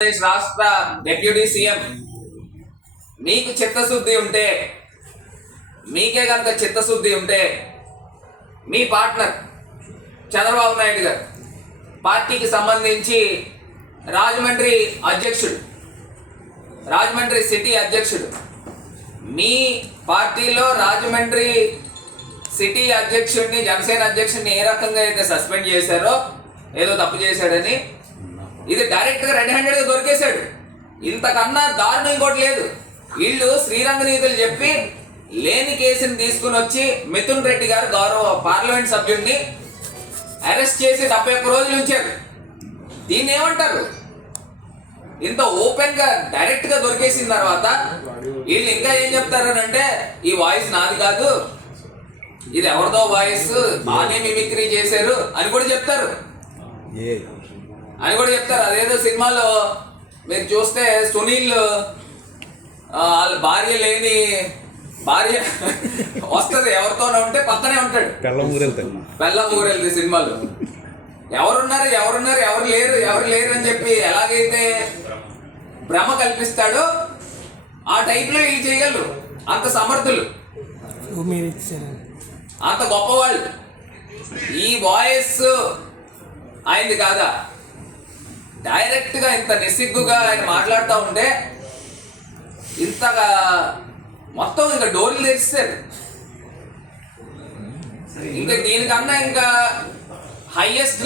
ఆంధ్రప్రదేశ్ రాష్ట్ర deputy CM మీకు చిత్తశుద్ధి ఉంటే, మీకే కనుక చిత్తశుద్ధి ఉంటే మీ పార్ట్నర్ చంద్రబాబు నాయుడు గారు పార్టీకి సంబంధించి రాజమండ్రి అధ్యక్షుడు, రాజమండ్రి సిటీ అధ్యక్షుడు, మీ పార్టీలో రాజమండ్రి సిటీ అధ్యక్షుడిని, జనసేన అధ్యక్షుడిని ఏ రకంగా అయితే సస్పెండ్ చేశారో, ఏదో తప్పు చేశాడని, ఇది డైరెక్ట్గా రెడ్ హ్యాండెడ్గా దొరికేశాడు. ఇంతకన్నా దారుణం ఇంకోటి లేదు. వీళ్ళు శ్రీరంగ నీతులు చెప్పి లేని కేసుని తీసుకుని వచ్చి మిథున్ రెడ్డి గారు గౌరవ పార్లమెంట్ సభ్యుడిని అరెస్ట్ చేసి 71 రోజులు ఉంచారు. దీన్ని ఏమంటారు? ఇంత ఓపెన్ గా డైరెక్ట్ గా దొరికేసిన తర్వాత వీళ్ళు ఇంకా ఏం చెప్తారనంటే, ఈ వాయిస్ నాది కాదు, ఇది ఎవరిదో వాయిస్, బాగానే మిమిక్రీ చేశారు అని కూడా చెప్తారు. అదేదో సినిమాలో మీరు చూస్తే సునీల్ వాళ్ళ భార్య వస్తుంది, ఎవరితోనే ఉంటే పక్కనే ఉంటాడు, బెల్లం ఊరెళ్తుంది సినిమాలో. ఎవరున్నారు ఎవరు లేరు అని చెప్పి ఎలాగైతే భ్రమ కల్పిస్తాడో ఆ టైప్లో వీళ్ళు చేయగలరు. అంత సమర్థులు, అంత గొప్పవాళ్ళు. ఈ వాయిస్ ఆయనది కాదా? డైరెక్ట్ గా ఇంత నిస్సిగ్గుగా ఆయన మాట్లాడుతూ ఉంటే ఇంతగా మొత్తం ఇంకా డోర్లు తెరిస్తారు. ఇంకా దీనికన్నా ఇంకా హైయెస్ట్